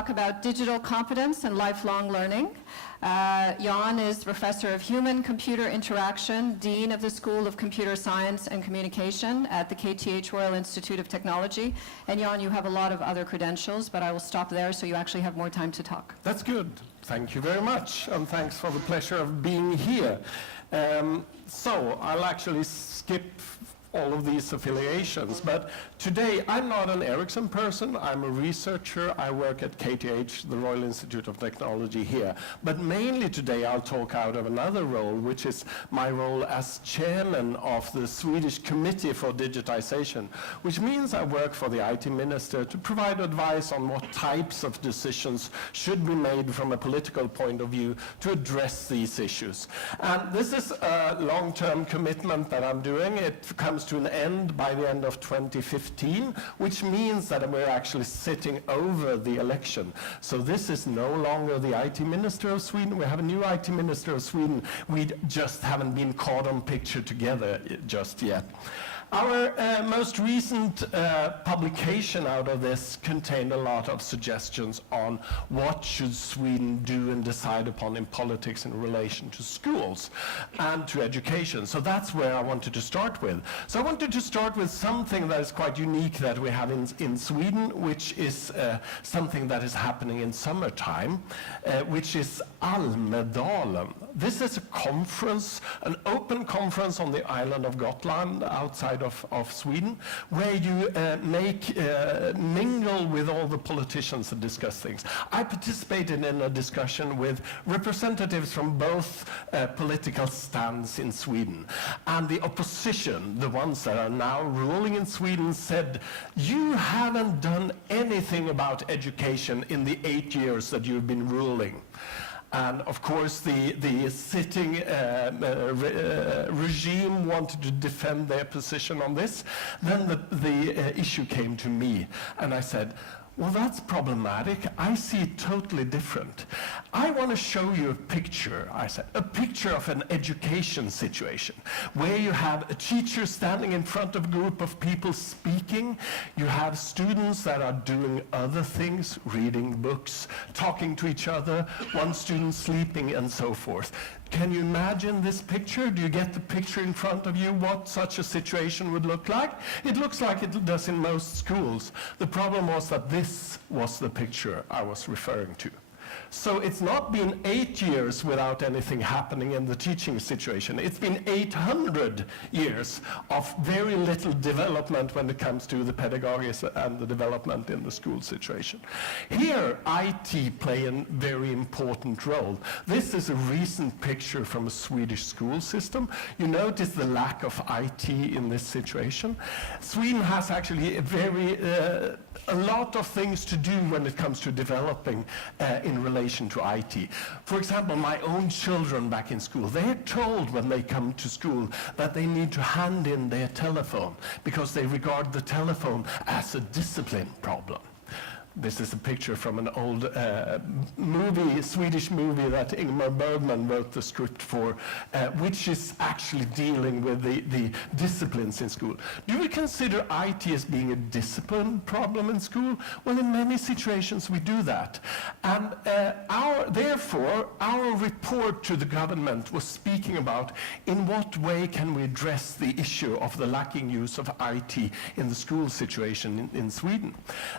talk about digital competence and lifelong learning. Jan is Professor of Human-Computer Interaction, Dean of the School of Computer Science and Communication at the KTH Royal Institute of Technology. And Jan, you have a lot of other credentials, but I will stop there so you actually have more time to talk. That's good. Thank you very much, and thanks for the pleasure of being here. So I'll actually skip all of these affiliations, but today I'm not an Ericsson person, I'm a researcher. I work at KTH, the Royal Institute of Technology here, but mainly today I'll talk out of another role, which is my role as chairman of the Swedish Committee for Digitization, which means I work for the IT minister to provide advice on what types of decisions should be made from a political point of view to address these issues. And this is a long-term commitment that I'm doing. It comes to an end by the end of 2015, which means that we're actually sitting over the election. So this is no longer the IT Minister of Sweden. We have a new IT Minister of Sweden. We just haven't been caught on picture together just yet. Our most recent publication out of this contained a lot of suggestions on what should Sweden do and decide upon in politics in relation to schools and to education. So that's where I wanted to start with. So I wanted to start with something that is quite unique that we have in Sweden, which is something that is happening in summertime, which is Almedalen. This is a conference, an open conference on the island of Gotland outside of Sweden, where you mingle with all the politicians and discuss things. I participated in a discussion with representatives from both political stands in Sweden. And the opposition, the ones that are now ruling in Sweden, said, you haven't done anything about education in the 8 years that you've been ruling. And of course, the sitting regime wanted to defend their position on this. Then the issue came to me, and I said, well, that's problematic. I see it totally different. I want to show you a picture, I said, a picture of an education situation where you have a teacher standing in front of a group of people speaking. You have students that are doing other things, reading books, talking to each other, one student sleeping, and so forth. Can you imagine this picture? Do you get the picture in front of you, what such a situation would look like? It looks like it does in most schools. The problem was that this was the picture I was referring to. So it's not been 8 years without anything happening in the teaching situation. It's been 800 years of very little development when it comes to the pedagogy and the development in the school situation. Here, IT play a very important role. This is a recent picture from a Swedish school system. You notice the lack of IT in this situation. Sweden has actually a lot of things to do when it comes to developing in relation to IT. For example, my own children back in school, they're told when they come to school that they need to hand in their telephone because they regard the telephone as a discipline problem. This is a picture from an old Swedish movie that Ingmar Bergman wrote the script for, which is actually dealing with the disciplines in school. Do we consider IT as being a discipline problem in school? Well, in many situations we do that. And therefore, our report to the government was speaking about in what way can we address the issue of the lacking use of IT in the school situation in Sweden.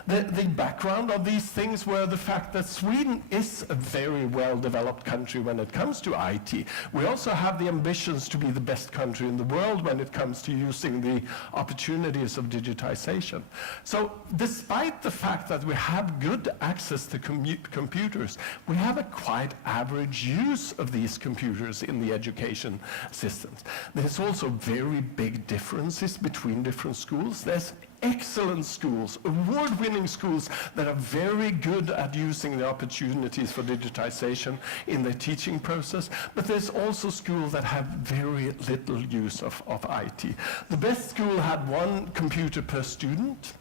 The background of these things were the fact that Sweden is a very well-developed country when it comes to IT. We also have the ambitions to be the best country in the world when it comes to using the opportunities of digitization. So despite the fact that we have good access to computers, we have a quite average use of these computers in the education systems. There's also very big differences between different schools. There's excellent schools, award-winning schools that are very good at using the opportunities for digitization in their teaching process, but there's also schools that have very little use of IT. The best school had 1 computer per student.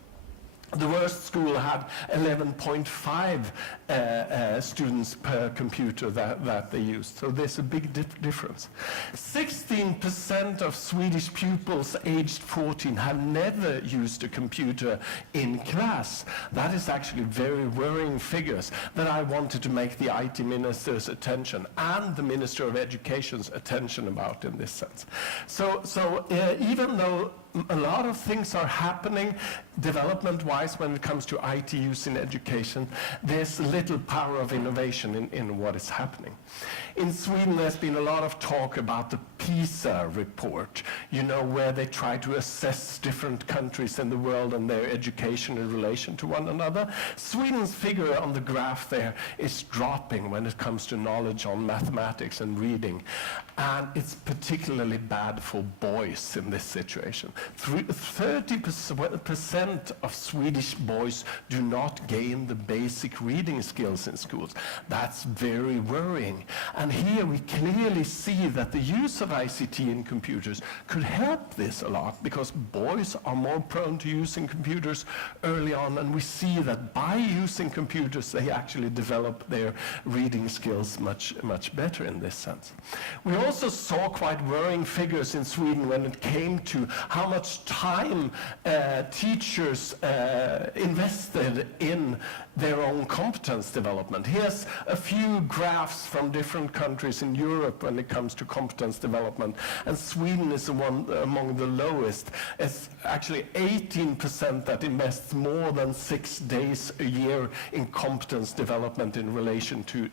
The worst school had 11.5 students per computer that they used. So there's a big difference. 16% of Swedish pupils aged 14 have never used a computer in class. That is actually very worrying figures that I wanted to make the IT minister's attention and the Minister of Education's attention about in this sense. So even though a lot of things are happening development-wise when it comes to IT use in education, there's little power of innovation in what is happening. In Sweden, there's been a lot of talk about the PISA report, you know, where they try to assess different countries in the world and their education in relation to one another. Sweden's figure on the graph there is dropping when it comes to knowledge on mathematics and reading, and it's particularly bad for boys in this situation. 30% of Swedish boys do not gain the basic reading skills in schools. That's very worrying. And here we clearly see that the use of ICT in computers could help this a lot, because boys are more prone to using computers early on, and we see that by using computers they actually develop their reading skills much better in this sense. We also saw quite worrying figures in Sweden when it came to how much time teachers invested in their own competence development. Here's a few graphs from different countries in Europe when it comes to competence development, and Sweden is the one among the lowest. It's actually 18% that invests more than 6 days a year in competence development in relation to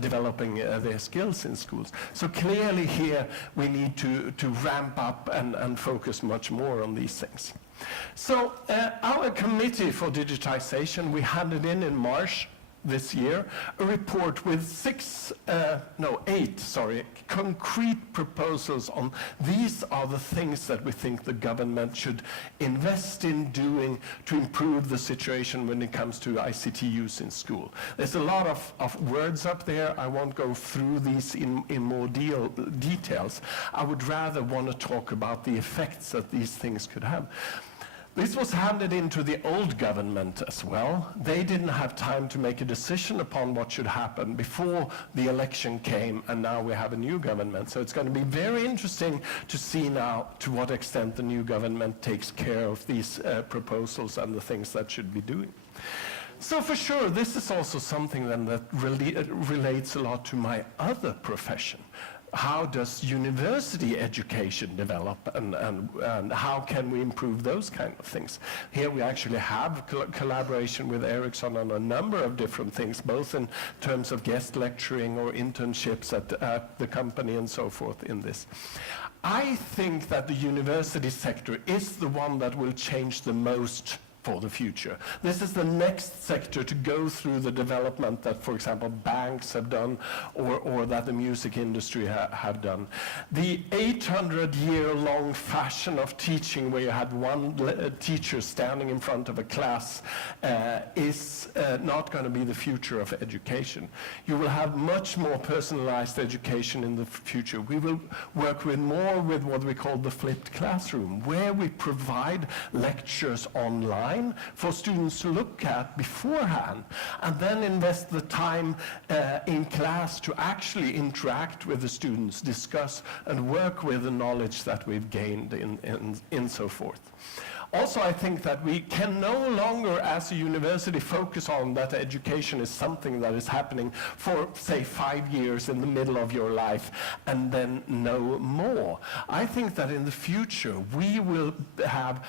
developing their skills in schools. So clearly here we need to ramp up and focus much more on these things. So our committee for digitization, we handed in March this year a report with 8 concrete proposals on these are the things that we think the government should invest in doing to improve the situation when it comes to ICT use in school. There's a lot of words up there. I won't go through these in more details. I would rather want to talk about the effects that these things could have. This was handed into the old government as well. They didn't have time to make a decision upon what should happen before the election came, and now we have a new government. So it's going to be very interesting to see now to what extent the new government takes care of these proposals and the things that should be doing. So for sure, this is also something then that relates a lot to my other profession. How does university education develop, and how can we improve those kind of things? Here we actually have collaboration with Ericsson on a number of different things, both in terms of guest lecturing or internships at the company and so forth in this. I think that the university sector is the one that will change the most for the future. This is the next sector to go through the development that, for example, banks have done or that the music industry have done. The 800-year-long fashion of teaching, where you had one teacher standing in front of a class, is not going to be the future of education. You will have much more personalized education in the future. We will work more with what we call the flipped classroom, where we provide lectures online for students to look at beforehand, and then invest the time in class to actually interact with the students, discuss and work with the knowledge that we've gained and so forth. Also, I think that we can no longer, as a university, focus on that education is something that is happening for, say, 5 years in the middle of your life and then no more. I think that in the future, we will have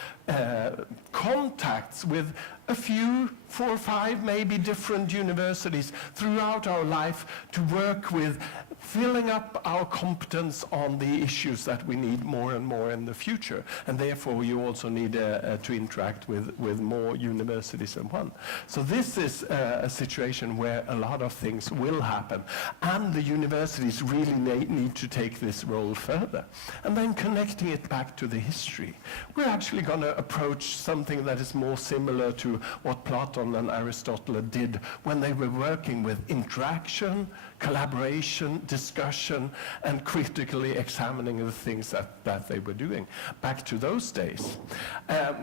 contacts with a few, 4 or 5 maybe different universities throughout our life to work with filling up our competence on the issues that we need more and more in the future. And therefore, you also need to interact with more universities than one. So this is a situation where a lot of things will happen. And the universities really need to take this role further. And then connecting it back to the history. We're actually going to approach something that is more similar to what Plato and Aristotle did when they were working with interaction, collaboration, discussion, and critically examining the things that they were doing. Back to those days.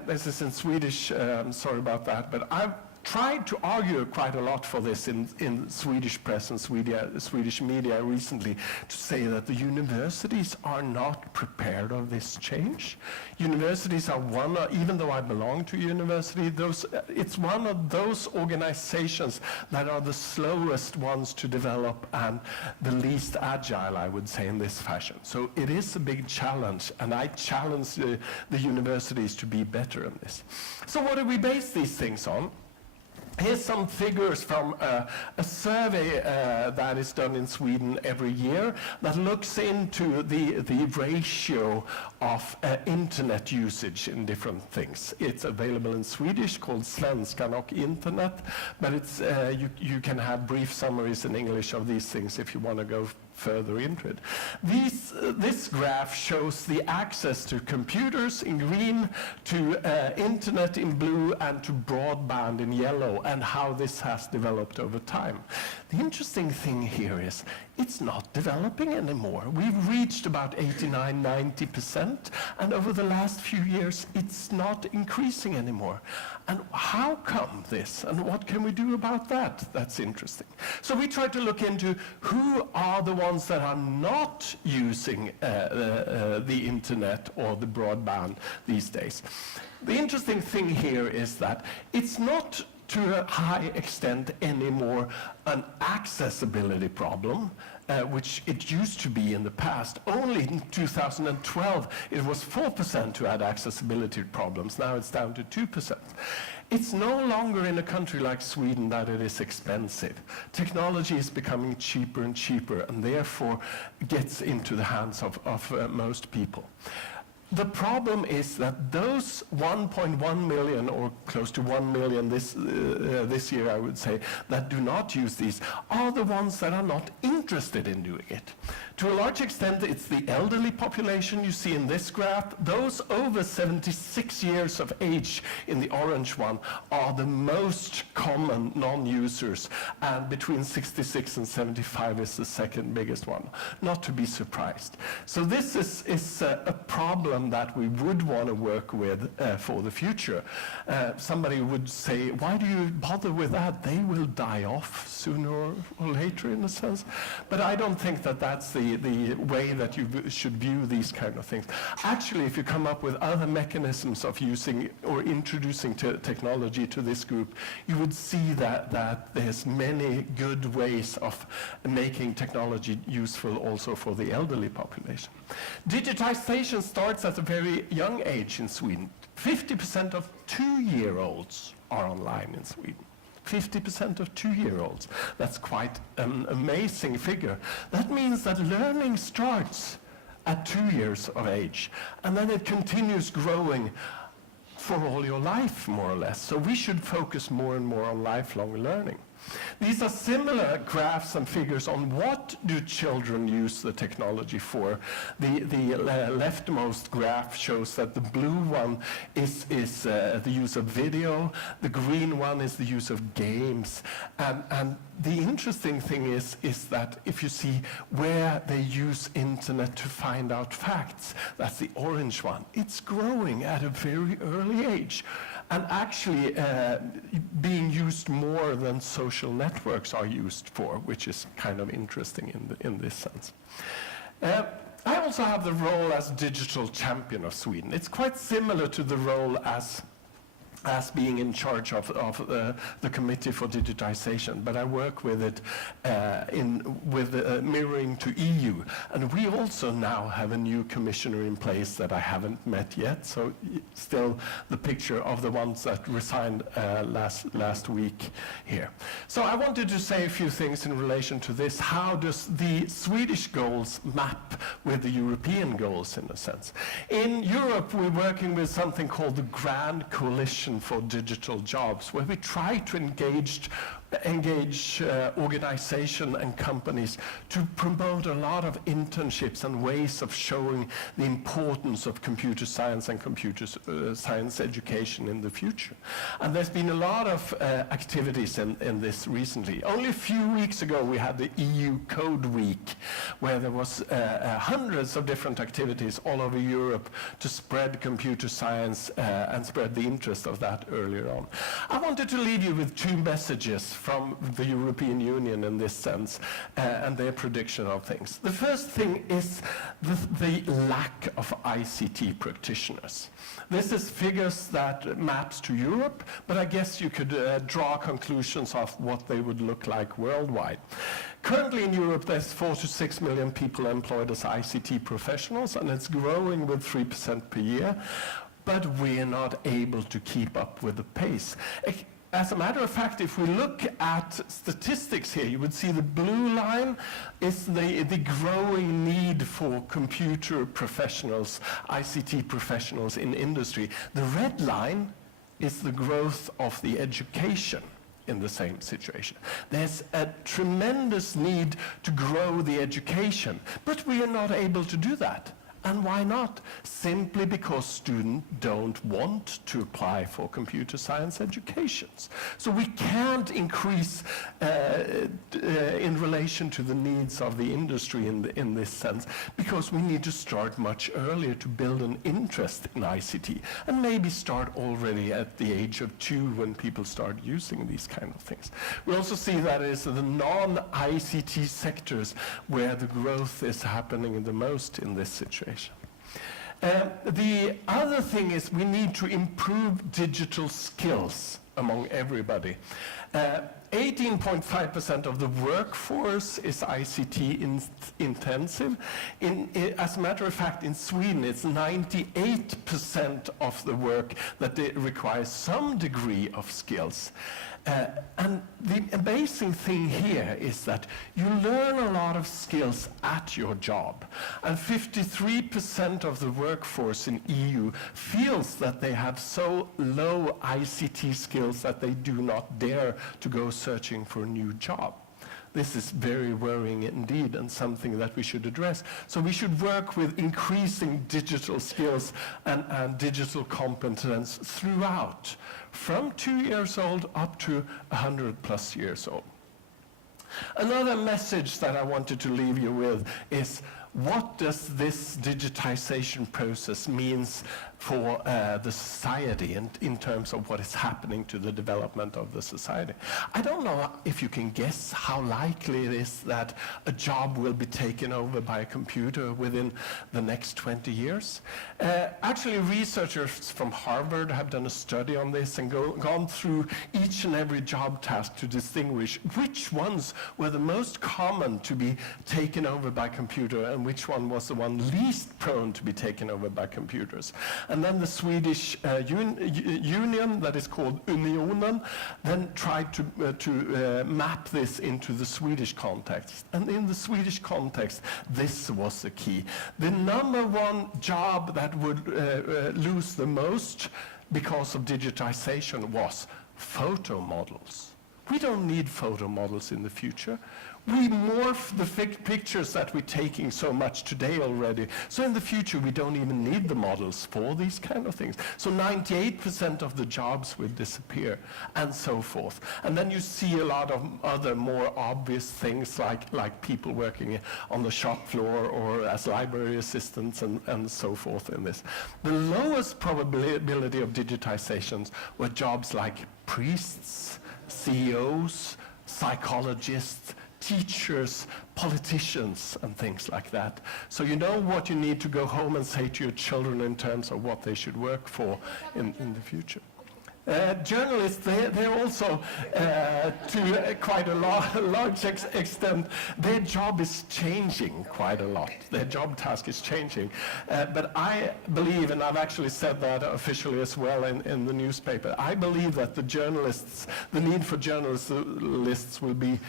This is in Swedish, sorry about that, but I've tried to argue quite a lot for this in Swedish press and Swedish media recently, to say that the universities are not prepared of this change. Universities are even though I belong to a university, it's one of those organizations that are the slowest ones to develop and the least agile, I would say, in this fashion. So it is a big challenge, and I challenge the universities to be better in this. So what do we base these things on? Here's some figures from a survey that is done in Sweden every year that looks into the ratio of internet usage in different things. It's available in Swedish, called Svenskan och internet, but it's you can have brief summaries in English of these things if you want to go further into it. This graph shows the access to computers in green, to internet in blue, and to broadband in yellow, and how this has developed over time. The interesting thing here is it's not developing anymore. We've reached about 89–90%, and over the last few years it's not increasing anymore. And how come this, and what can we do about that? That's interesting. So we tried to look into who are the ones that are not using the internet or the broadband these days. The interesting thing here is that it's not to a high extent anymore an accessibility problem, which it used to be in the past. Only in 2012 it was 4% who had accessibility problems. Now it's down to 2%. It's no longer in a country like Sweden that it is expensive. Technology is becoming cheaper and cheaper, and therefore gets into the hands of most people. The problem is that those 1.1 million, or close to 1 million this year, I would say, that do not use these, are the ones that are not interested in doing it. To a large extent, it's the elderly population you see in this graph. Those over 76 years of age in the orange one are the most common non-users, and between 66 and 75 is the second biggest one. Not to be surprised. So this is a problem that we would want to work with for the future. Somebody would say, why do you bother with that? They will die off sooner or later, in a sense. But I don't think that that's the way that you should view these kind of things. Actually, if you come up with other mechanisms of using or introducing technology to this group, you would see that there's many good ways of making technology useful also for the elderly population. Digitization starts at a very young age in Sweden. 50% of 2-year-olds are online in Sweden. 50% of 2-year-olds. That's quite an amazing figure. That means that learning starts at 2 years of age, and then it continues growing for all your life, more or less. So we should focus more and more on lifelong learning. These are similar graphs and figures on what do children use the technology for. The leftmost graph shows that the blue one is the use of video, the green one is the use of games, and the interesting thing is that if you see where they use internet to find out facts, that's the orange one. It's growing at a very early age, and actually being used more than social networks are used for, which is kind of interesting in this sense. I also have the role as digital champion of Sweden. It's quite similar to the role as being in charge of the Committee for Digitization, but I work with it mirroring to EU. And we also now have a new commissioner in place that I haven't met yet, so still the picture of the ones that resigned last week here. So I wanted to say a few things in relation to this. How does the Swedish goals map with the European goals, in a sense? In Europe, we're working with something called the Grand Coalition Coalition for Digital Jobs, where we try to engage organization and companies to promote a lot of internships and ways of showing the importance of computer science and computer science education in the future. And there's been a lot of activities in this recently. Only a few weeks ago we had the EU Code Week, where there was hundreds of different activities all over Europe to spread computer science and spread the interest of that earlier on. I wanted to leave you with two messages from the European Union in this sense and their prediction of things. The first thing is the lack of ICT practitioners. This is figures that maps to Europe, but I guess you could draw conclusions of what they would look like worldwide. Currently in Europe, there's 4 to 6 million people employed as ICT professionals, and it's growing with 3% per year, but we're not able to keep up with the pace. As a matter of fact, if we look at statistics here, you would see the blue line is the growing need for computer professionals, ICT professionals in industry. The red line is the growth of the education in the same situation. There's a tremendous need to grow the education, but we are not able to do that. And why not? Simply because students don't want to apply for computer science educations. So we can't increase in relation to the needs of the industry in this sense, because we need to start much earlier to build an interest in ICT, and maybe start already at the age of 2 when people start using these kind of things. We also see that it's the non-ICT sectors where the growth is happening the most in this situation. The other thing is we need to improve digital skills among everybody. 18.5% of the workforce is ICT intensive. As a matter of fact, in Sweden, it's 98% of the work that requires some degree of skills. And the amazing thing here is that you learn a lot of skills at your job. And 53% of the workforce in EU feels that they have so low ICT skills that they do not dare to go searching for a new job. This is very worrying indeed, and something that we should address. So we should work with increasing digital skills and digital competence throughout, from 2 years old up to 100+ years old. Another message that I wanted to leave you with is, what does this digitization process means for the society and in terms of what is happening to the development of the society? I don't know if you can guess how likely it is that a job will be taken over by a computer within the next 20 years. Actually, researchers from Harvard have done a study on this and gone through each and every job task to distinguish which ones were the most common to be taken over by computer and which one was the one least prone to be taken over by computers. And then the Swedish union, that is called Unionen, then tried to map this into the Swedish context. And in the Swedish context, this was the key. The number one job that would lose the most because of digitization was photo models. We don't need photo models in the future. We morph the pictures that we're taking so much today already. So in the future, we don't even need the models for these kind of things. So 98% of the jobs will disappear, and so forth. And then you see a lot of other more obvious things like people working on the shop floor or as library assistants and so forth in this. The lowest probability of digitizations were jobs like priests, CEOs, psychologists, teachers, politicians, and things like that. So you know what you need to go home and say to your children in terms of what they should work for in the future. Journalists, they're also, to quite a large extent, their job is changing quite a lot. Their job task is changing. But I believe, and I've actually said that officially as well in the newspaper, I believe that the need for journalists will be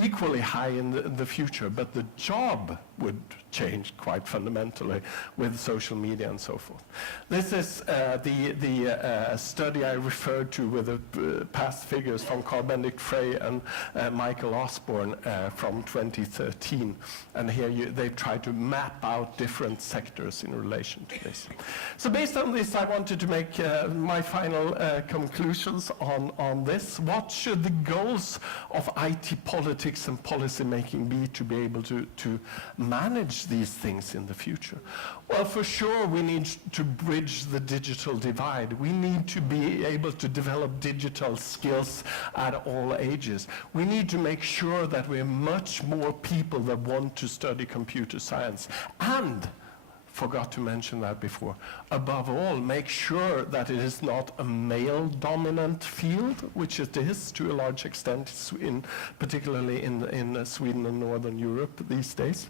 equally high in the future, but the job would change quite fundamentally with social media and so forth. This is the study I referred to with the past figures from Carl Benedict Frey and Michael Osborne from 2013. And here they've tried to map out different sectors in relation to this. So based on this, I wanted to make my final conclusions on this. What should the goals of IT politics and policy making be to be able to manage these things in the future? Well, for sure, we need to bridge the digital divide. We need to be able to develop digital skills at all ages. We need to make sure that we have much more people that want to study computer science. And forgot to mention that before. Above all, make sure that it is not a male-dominant field, which it is to a large extent, particularly in Sweden and Northern Europe these days.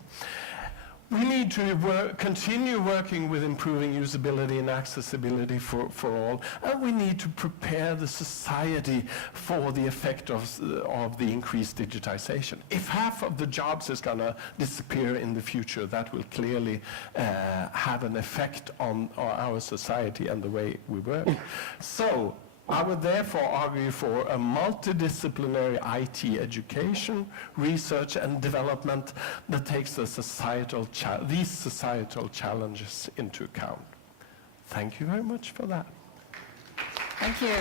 We need to continue working with improving usability and accessibility for all, and we need to prepare the society for the effect of the increased digitization. If half of the jobs is going to disappear in the future, that will clearly have an effect on our society and the way we work. So I would therefore argue for a multidisciplinary IT education, research and development that takes these societal challenges into account. Thank you very much for that. Thank you.